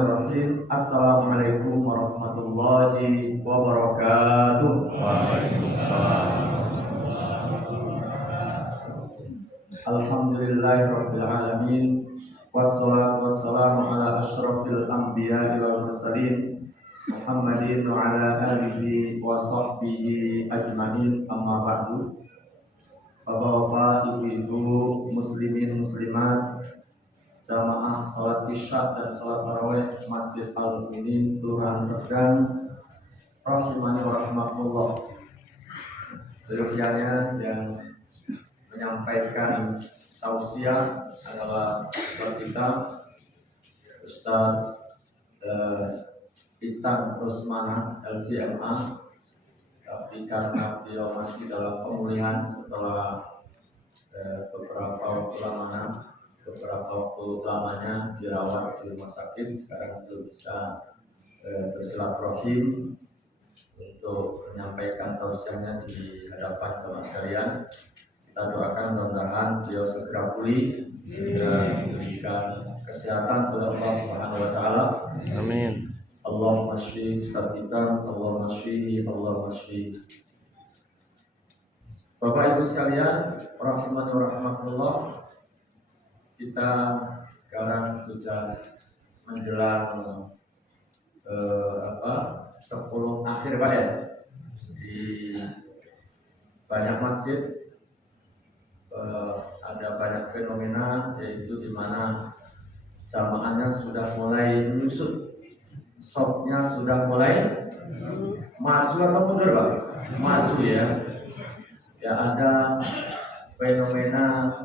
Bismillahirrahmanirrahim. Assalamualaikum warahmatullahi wabarakatuh. Waalaikumsalam. Alhamdulillahirabbil alamin. Wassalatu wassalamu ala asyrafil anbiya'i wal mursalin Muhammadin wa ala alihi wa sahbihi ajmain. Amma ba'du. Bapak-bapak, ibu-ibu, muslimin muslimat, jamaah salat isya dan salat tarawih Masjid Al-Mukminin Kelurahan Serdang, rahimani wa rahimakumullah. Seyogyanya yang menyampaikan tausiah adalah kita Ustaz Itan Rusmana LCMA, tapi karena beliau masih dalam pemulihan setelah beberapa waktu lamanya dirawat di rumah sakit, sekarang belum bisa bersilaturahim untuk menyampaikan tausiahnya di hadapan jemaah sekalian. Kita doakan mudah-mudahan beliau segera pulih dan diberikan kesehatan oleh Allah Subhanahu wa taala. Amin. Allahumma shfi sabita, Allahumma shfi, Allahumma shfi. Bapak Ibu sekalian, rahimani wa rahimakumullah. Kita sekarang sudah menjelang 10 akhir Pak ya. Di banyak masjid ada banyak fenomena, yaitu di mana jamaahnya sudah mulai menyusut, shopnya sudah mulai maju atau mundur Pak? Maju ya. Ya, ada fenomena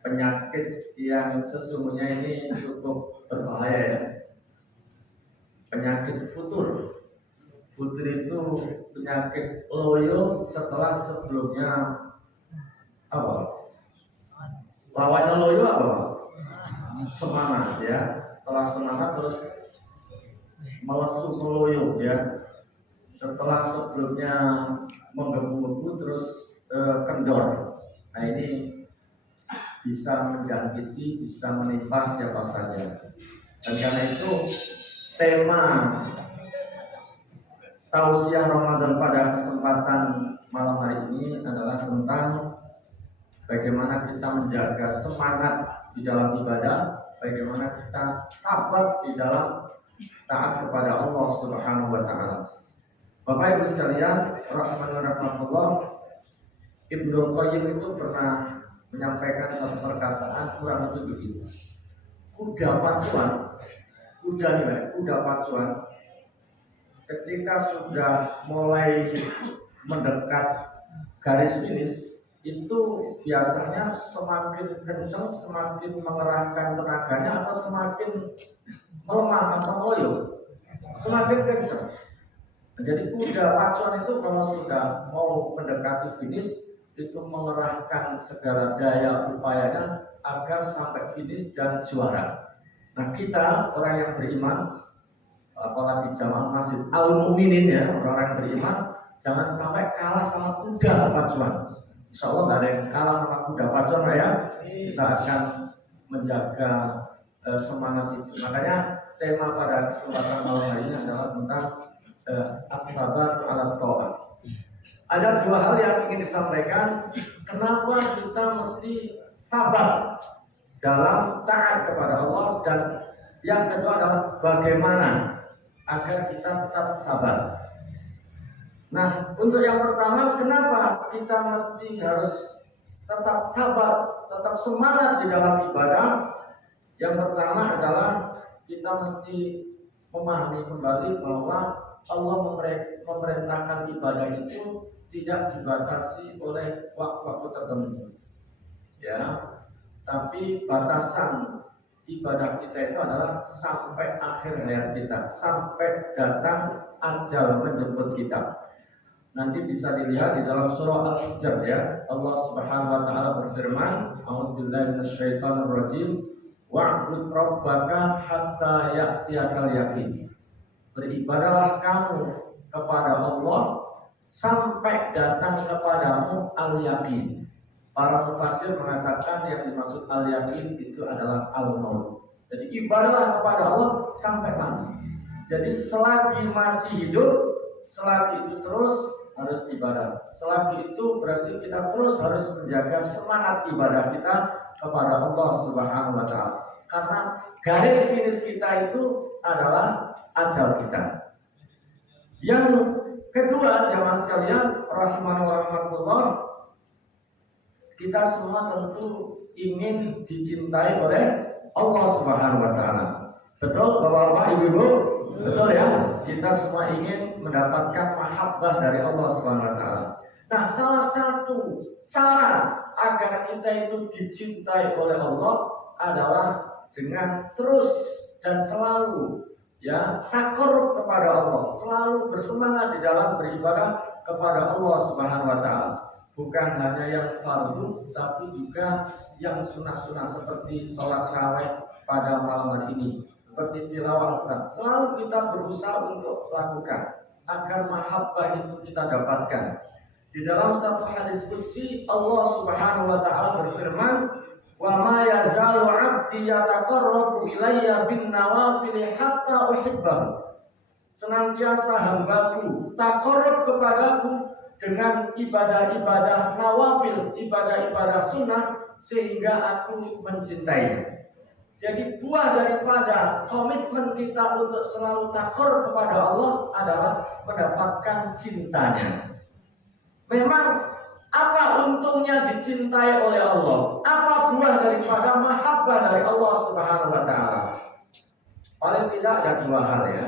penyakit yang sesungguhnya ini cukup berbahaya ya. Penyakit futur. Futur itu penyakit loyo setelah sebelumnya apa? Lawannya loyo apa? Semangat ya. Setelah semangat terus melesu loyo ya. Setelah sebelumnya menggebu-gebu terus kendor. Nah ini bisa menjangkiti, bisa menimpa siapa saja. Dan karena itu tema tausiah Ramadan pada kesempatan malam hari ini adalah tentang bagaimana kita menjaga semangat di dalam ibadah, bagaimana kita sabar di dalam taat kepada Allah Subhanahu wa taala. Bapak Ibu sekalian, rahimani wa rahimakumullah, Ibnu Qayyim itu pernah menyampaikan satu perkataan kurang lebih begini. Kuda pacuan ketika sudah mulai mendekat garis finish itu biasanya semakin kencang, semakin mengerahkan tenaganya, atau semakin melemah atau loyo, semakin kencang. Jadi kuda pacuan itu kalau sudah mau mendekati finish itu mengerahkan segala daya upayanya agar sampai finish dan juara. Nah kita orang yang beriman, apalagi jamaah Masjid Al-Mukminin ya, orang yang beriman jangan sampai kalah sama kuda pacuan. Insya Allah nggak ada yang kalah sama kuda pacuan ya. Kita akan menjaga semangat itu. Makanya tema pada kesempatan malam hari ini adalah tentang at-tabat ala ta'at. Ada dua hal yang ingin disampaikan. Kenapa kita mesti sabar dalam taat kepada Allah, dan yang kedua adalah bagaimana agar kita tetap sabar. Nah, untuk yang pertama, kenapa kita mesti harus tetap sabar, tetap semangat di dalam ibadah? Yang pertama adalah kita mesti memahami kembali bahwa Allah memerintahkan ibadah itu tidak dibatasi oleh waktu-waktu tertentu, ya. Tapi batasan ibadah kita itu adalah sampai akhir hayat kita, sampai datang ajal menjemput kita. Nanti bisa dilihat di dalam surah Al-Hijr ya. Allah Subhanahu wa taala berfirman, "A'udzubillahi minasyaitonir rajim. Wa'bud rabbaka hatta ya'tiyakal yaqin." Beribadahlah kamu kepada Allah sampai datang kepadamu al-yaqin. Para mufassir mengatakan yang dimaksud al-yaqin itu adalah al-maut. Jadi ibadahlah kepada Allah sampai mati. Jadi selagi masih hidup, selagi itu terus harus ibadah. Selagi itu berarti kita terus harus menjaga semangat ibadah kita kepada Allah Subhanahu wa taala. Karena garis finish kita itu adalah ajal kita. Yang kedua, jamaah sekalian, rahimani wa rahmatullah, kita semua tentu ingin dicintai oleh Allah Subhanahu wa taala. Betul Bapak-bapak, Ibu-ibu? Betul ya? Kita semua ingin mendapatkan mahabbah dari Allah Subhanahu wa taala. Nah, salah satu cara agar kita itu dicintai oleh Allah adalah dengan terus dan selalu takarrub kepada Allah, selalu bersemangat di dalam beribadah kepada Allah Subhanahu wa taala. Bukan hanya yang fardu, tapi juga yang sunnah-sunnah seperti sholat tarawih pada malam hari ini, seperti tilawah Quran. Selalu kita berusaha untuk lakukan agar mahabbah itu kita dapatkan. Di dalam satu hadis qudsi Allah Subhanahu wa taala berfirman, "Wa ma yazalu 'abdi yataqarrabu ilayya bin nawafil hatta uhibbahu." Senantiasa hambaku taqarrub kepadaku dengan ibadah-ibadah nawafil, ibadah-ibadah sunnah, sehingga aku mencintainya. Jadi buah daripada komitmen kita untuk selalu taqarrub kepada Allah adalah mendapatkan cintanya. Memang apa untungnya dicintai oleh Allah? Apa buah daripada mahabbah dari Allah Subhanahu wa taala? Paling tidak ada dua hal ya.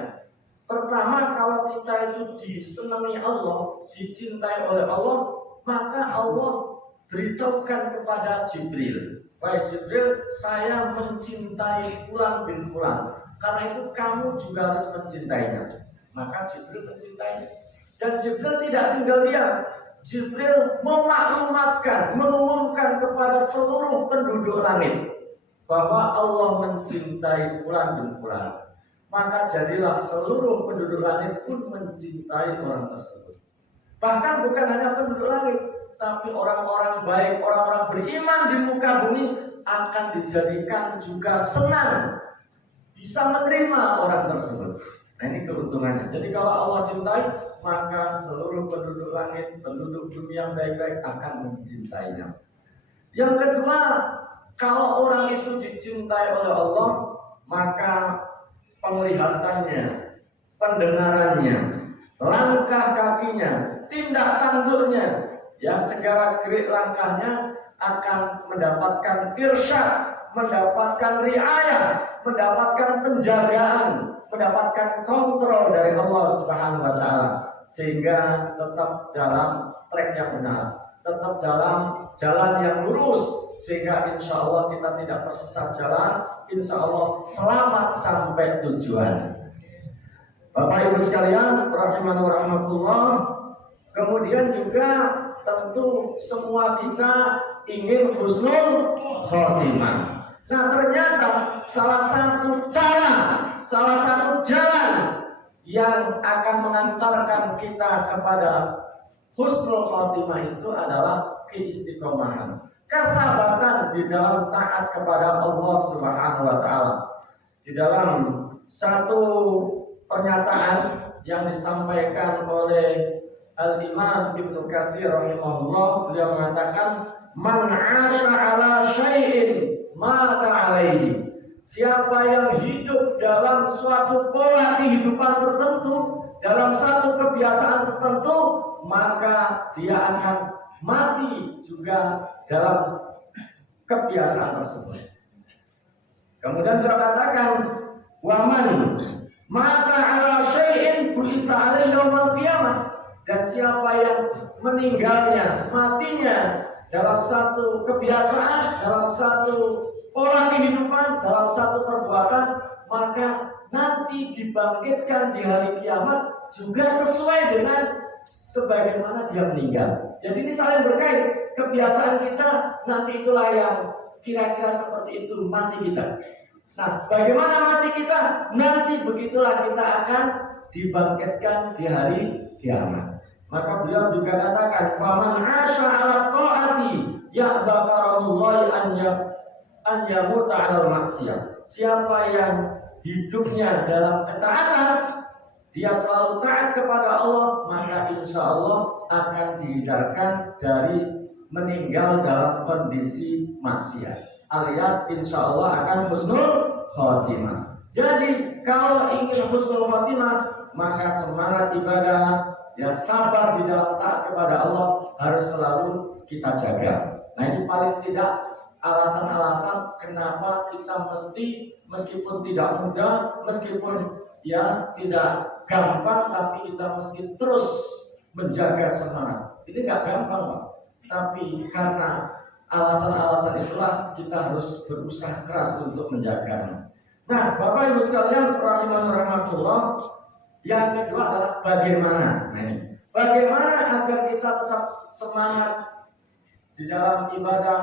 Pertama, kalau kita itu disenangi Allah, dicintai oleh Allah, maka Allah beritahukan kepada Jibril, "Wahai Jibril, saya mencintai fulan bin fulan. Karena itu kamu juga harus mencintainya." Maka Jibril mencintainya. Dan Jibril tidak tinggal diam. Jibril memaklumatkan, mengumumkan kepada seluruh penduduk langit bahwa Allah mencintai fulan bin fulan. Maka jadilah seluruh penduduk langit pun mencintai orang tersebut. Bahkan bukan hanya penduduk langit, tapi orang-orang baik, orang-orang beriman di muka bumi akan dijadikan juga senang, bisa menerima orang tersebut. Nah, ini keuntungannya. Jadi kalau Allah cintai, maka seluruh penduduk langit, penduduk bumi yang baik-baik akan mencintainya. Yang kedua, kalau orang itu dicintai oleh Allah, maka penglihatannya, pendengarannya, langkah kakinya, tindak tanduknya, segala gerik langkahnya akan mendapatkan irsyad, mendapatkan riayah, mendapatkan penjagaan, mendapatkan kontrol dari Allah Subhanahu wa taala, sehingga tetap dalam track yang benar, tetap dalam jalan yang lurus, sehingga insya Allah kita tidak tersesat jalan, insya Allah selamat sampai tujuan. Bapak Ibu sekalian, rahimani wa rahmatullah. Kemudian juga tentu semua kita ingin husnul khotimah. Nah, ternyata salah satu jalan yang akan mengantarkan kita kepada husnul khotimah itu adalah keistiqomahan, kesabatan di dalam taat kepada Allah Subhanahu wa taala. Di dalam satu pernyataan yang disampaikan oleh Al-Imam Ibnu Katsir rahimahullah, beliau mengatakan, "Man 'asha 'ala syai'in mata 'alaihi." Siapa yang hidup dalam suatu pola kehidupan tertentu, dalam satu kebiasaan tertentu, maka dia akan mati juga dalam kebiasaan tersebut. Kemudian dia katakan, "Waman mata 'ala syai'in bu'itsa 'alaihi yaumil qiyamah." Dan siapa yang meninggalnya, matinya dalam satu kebiasaan, dalam satu pola kehidupan, dalam satu perbuatan, maka nanti dibangkitkan di hari kiamat juga sesuai dengan sebagaimana dia meninggal. Jadi ini saling berkait. Kebiasaan kita nanti itulah yang kira-kira seperti itu mati kita. Nah, bagaimana mati kita? Nanti begitulah kita akan dibangkitkan di hari kiamat. Maka beliau juga katakan, "Faman 'asha 'ala ta'ati ya'baqarallahi an yamuta 'alal maksiyah." siapa yang hidupnya dalam ketaatan, dia selalu taat kepada Allah, maka insya Allah akan dihindarkan dari meninggal dalam kondisi maksiat, alias insya Allah akan husnul khotimah. Jadi kalau ingin husnul khotimah, maka semangat ibadah, ya sabar di dalam taat kepada Allah harus selalu kita jaga. Nah ini paling tidak alasan-alasan kenapa kita meskipun tidak mudah, meskipun ya tidak gampang, tapi kita mesti terus menjaga semangat. Ini nggak gampang, Pak. Tapi karena alasan-alasan itulah kita harus berusaha keras untuk menjaganya. Nah, Bapak Ibu sekalian, rahimahullah, yang kedua adalah bagaimana. Nah, ini bagaimana agar kita tetap semangat di dalam ibadah,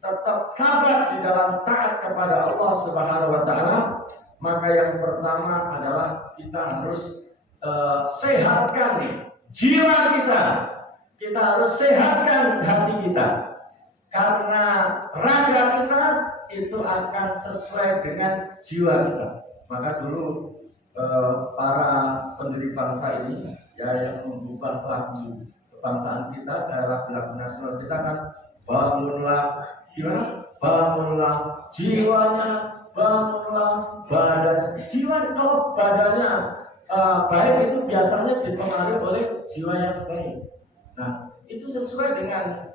tetap sabar di dalam taat kepada Allah Subhanahu wa taala. Maka yang pertama adalah kita harus sehatkan jiwa kita. Kita harus sehatkan hati kita. Karena raga kita itu akan sesuai dengan jiwa kita. Maka dulu para pendiri bangsa ini ya yang mengubah lagu kebangsaan kita, lagu nasional kita kan, bangunlah gimana? Bangunlah jiwanya, bangunlah badan. Jiwa kalau badannya baik itu biasanya dipengaruhi oleh jiwa yang baik. Nah, itu sesuai dengan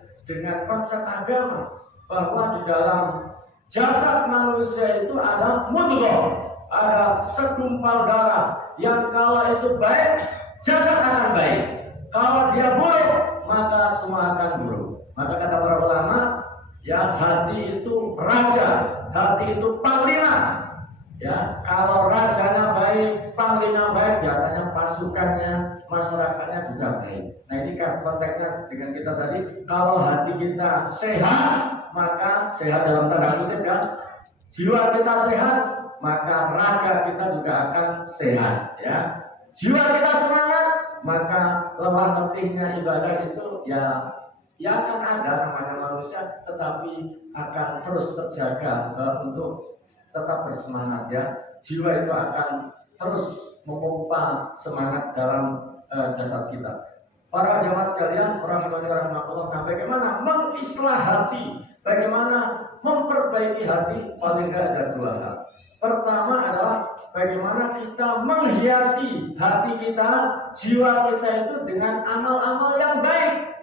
konsep agama bahwa di dalam jasad manusia itu ada mudghah, ada segumpal darah yang kalau itu baik, jasad akan baik. Kalau dia buruk, maka semua akan buruk. Maka kata para ulama, ya hati itu raja, hati itu panglima. Ya, kalau rajanya baik, panglima baik, biasanya pasukannya, masyarakatnya juga baik. Nah ini kan konteksnya dengan kita tadi, kalau hati kita sehat, maka sehat dalam tanda kutip kan, jiwa kita sehat, maka raga kita juga akan sehat. Ya, jiwa kita semangat, maka lemah letihnya ibadah itu ya akan ada namanya manusia, tetapi akan terus terjaga untuk tetap bersemangat ya. Jiwa itu akan terus memompa semangat dalam jasad kita. Para jemaah sekalian, rahimahullah, bagaimana mengislah hati, bagaimana memperbaiki hati, paling tidak ada dua hal. Pertama adalah bagaimana kita menghiasi hati kita, jiwa kita itu dengan amal-amal yang baik.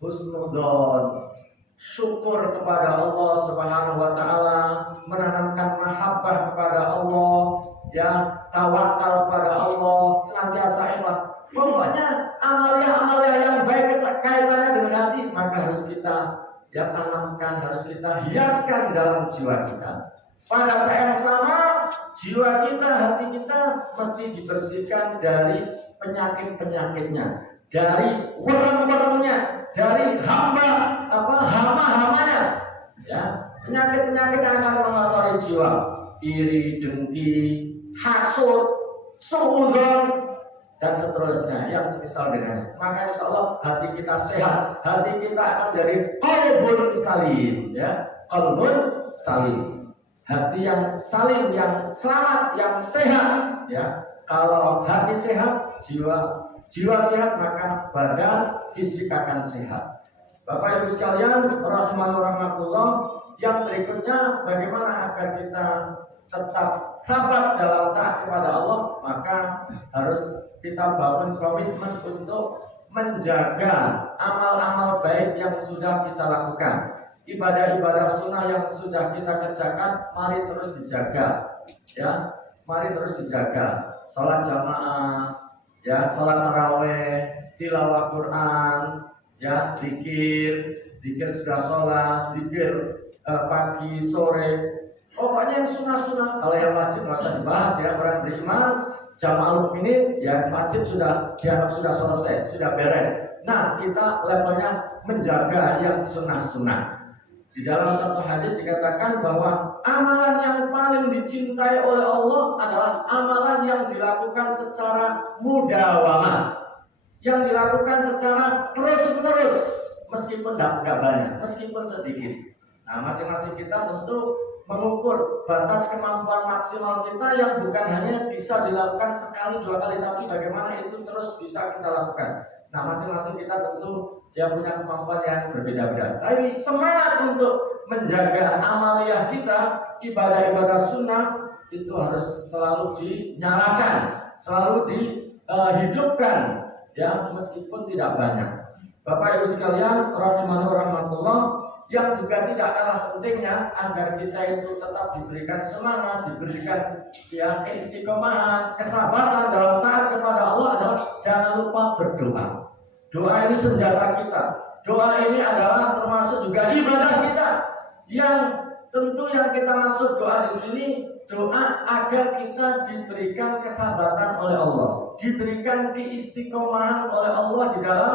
Husnudzon, syukur kepada Allah Subhanahu wa taala, menanamkan mahabbah kepada Allah, ya, tawakal kepada Allah, senantiasa ikhlas. Pokoknya amalia-amalia yang baik kaitannya dengan hati, maka harus kita ya tanamkan, harus kita hiaskan dalam jiwa kita. Pada saat yang sama, jiwa kita, hati kita mesti dibersihkan dari penyakit-penyakitnya, dari worm-wormnya, dari hama-hamanya, ya, penyakit-penyakit yang akan mengotori jiwa, iri, dengki, hasud, suudzon, dan seterusnya yang semisal dengannya. Maka insya Allah hati kita sehat, hati kita akan dari qalbun salim, ya, qalbun salim, hati yang salim, yang selamat, yang sehat, ya. Kalau hati sehat, jiwa sehat, maka badan fisik akan sehat. Bapak Ibu sekalian, rahimahullah, yang berikutnya bagaimana agar kita tetap sabar dalam taat kepada Allah, maka harus kita bangun komitmen untuk menjaga amal-amal baik yang sudah kita lakukan. Ibadah-ibadah sunnah yang sudah kita kerjakan, mari terus dijaga, ya, mari terus dijaga. Salat jamaah, ya, salat tarawih, tilawah Quran, ya, zikir sudah sholat, zikir pagi, sore, pokoknya yang sunnah-sunnah. Kalau yang wajib nggak usah dibahas ya, orang beriman jamaah ini ya wajib sudah dianggap sudah selesai, sudah beres. Nah, kita levelnya menjaga yang sunnah-sunnah. Di dalam satu hadis dikatakan bahwa amalan yang paling dicintai oleh Allah adalah amalan yang dilakukan secara mudawamah, yang dilakukan secara terus-menerus, meskipun tidak banyak, meskipun sedikit. Nah, masing-masing kita tentu mengukur batas kemampuan maksimal kita yang bukan hanya bisa dilakukan sekali 2 kali, tapi bagaimana itu terus bisa kita lakukan. Nah, masing-masing kita tentu dia punya kemampuan yang berbeda-beda. Tapi semangat untuk menjaga amaliyah kita, ibadah-ibadah sunnah itu harus selalu dinyalakan, selalu dihidupkan, ya meskipun tidak banyak. Bapak Ibu sekalian, rahimani rahmatullah, yang juga tidak kalah pentingnya agar kita itu tetap diberikan semangat, diberikan ya keistiqomahan, kesabaran dalam taat kepada Allah adalah jangan lupa berdoa. Doa ini senjata kita. Doa ini adalah termasuk juga ibadah kita. Yang tentu yang kita maksud doa di sini doa agar kita diberikan kesabaran oleh Allah, diberikan keistiqomahan oleh Allah di dalam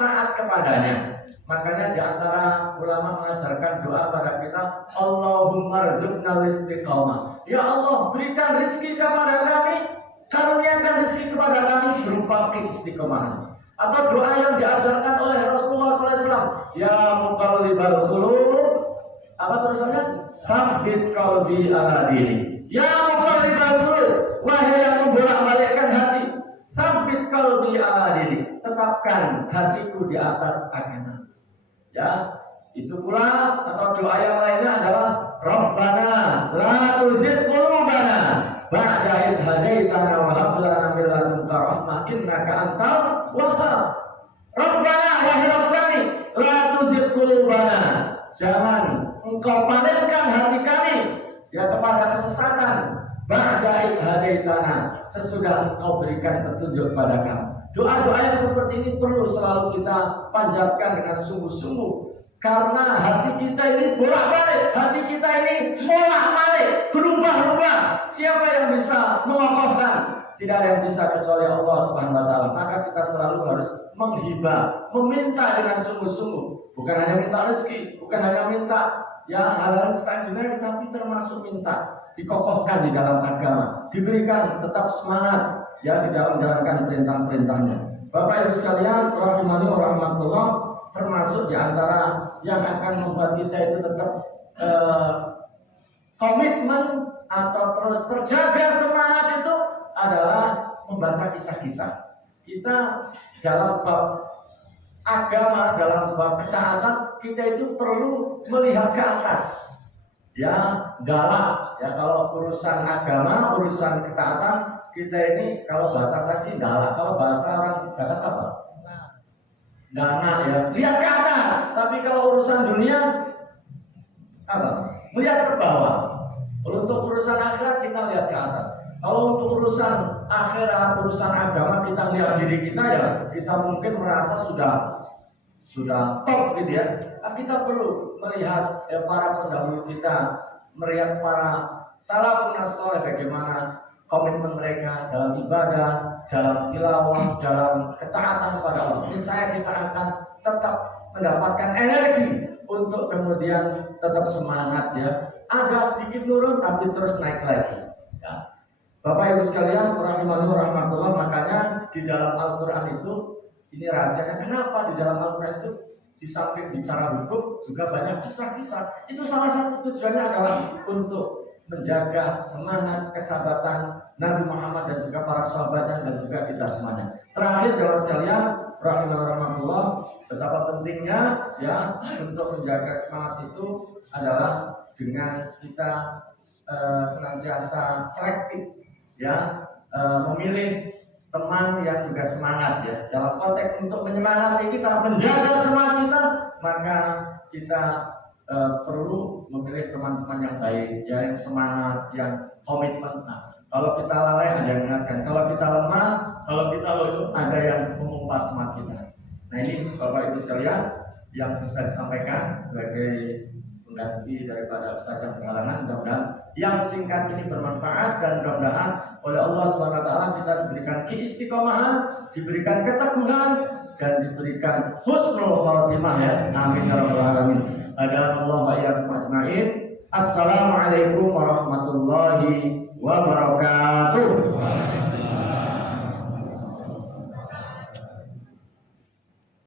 taat kepadanya. Makanya di antara ulama mengajarkan doa pada kita, Allahumma rzuqnal istiqomah. Ya Allah, berikan rezeki kepada kami, karuniakan rezeki kepada kami berupa keistiqomahan. Atau doa yang diajarkan oleh Rasulullah SAW, ya muqallibal qulub, apa tulisannya? Tsabbit qalbi ala dinik. Ya muqallibal qulub, wahai yang membolak-balikkan hati, tsabbit qalbi ala dinik. Tetapkan hatiku di atas agama. Ya, itu pula atau doa yang lainnya adalah Rabbana la tuzigh qulubana ba'da idh hadaitana wa hab lana min ladunka rahmah innaka antal wahhab. Rabbana wahai Rabbani la tuzigh qulubana, jangan engkau palingkan hati kami ya kepada kesesatan ba'da idh hadaitana, sesudah engkau berikan petunjuk pada kami. Doa-doa yang seperti ini perlu selalu kita panjatkan dengan sungguh-sungguh, karena hati kita ini bolak-balik, hati kita ini bolak-balik, berubah-ubah. Siapa yang bisa mengokohkan? Tidak ada yang bisa kecuali Allah Subhanahu wa taala. Maka kita selalu harus menghibah, meminta dengan sungguh-sungguh. Bukan hanya minta rezeki, bukan hanya minta ya hal-hal sekalian, tapi termasuk minta dikokohkan di dalam agama, diberikan tetap semangat ya di dalam menjalankan perintah-perintahnya. Bapak Ibu sekalian, rahimani wa rahmatullah, termasuk di antara yang akan membuat kita itu tetap komitmen atau terus terjaga semangat itu adalah membaca kisah-kisah. Kita dalam bab agama, dalam bab ketaatan, kita itu perlu melihat ke atas. Ya, galak. Ya, kalau urusan agama, urusan ketaatan, kita ini kalau bahasa saya sih galak. Kalau bahasa orang Jakarta apa? Gana ya. Lihat ke atas. Tapi kalau urusan dunia apa? Melihat ke bawah. Kalau untuk urusan akhirat kita lihat ke atas. Kalau untuk urusan akhirat, urusan agama, kita lihat diri kita ya, kita mungkin merasa sudah top gitu ya. Kita perlu melihat para pendahulu kita, melihat para salafun saleh bagaimana komitmen mereka dalam ibadah, dalam tilawah, dalam ketaatan kepada Allah. Misalnya kita akan tetap mendapatkan energi untuk kemudian tetap semangat ya. Agak sedikit turun tapi terus naik lagi. Ya. Bapak Ibu sekalian, rahimani wa rahmatullah, makanya di dalam Al-Quran itu ini rahasianya. Kenapa di dalam Al-Quran itu di samping bicara hukum juga banyak kisah-kisah. Itu salah satu tujuannya adalah untuk menjaga semangat kesahabatan Nabi Muhammad dan juga para sahabatnya dan juga kita semuanya. Terakhir jemaah sekalian, rahimahullah, betapa pentingnya ya untuk menjaga semangat itu adalah dengan kita senantiasa selektif ya, memilih teman yang juga semangat ya. Dalam konteks untuk menyemangati kita, menjaga semangat kita, maka kita perlu memilih teman-teman yang baik, yang semangat, yang komitmen. Nah, kalau kita lalai ada yang mengingatkan, kalau kita lemah, kalau kita loyo ada yang mengumpas semangat kita. Nah ini Bapak Ibu sekalian yang bisa disampaikan sebagai pengganti daripada Ustaz yang pengalaman. Mudah-mudahan yang singkat ini bermanfaat dan mudah-mudahan oleh Allah SWT kita diberikan keistiqomahan, diberikan keteguhan dan diberikan husnul khotimah ya. Amin ya rabbal alamin. Adallahu wa iyyakum ajmain. Assalamualaikum warahmatullahi wabarakatuh.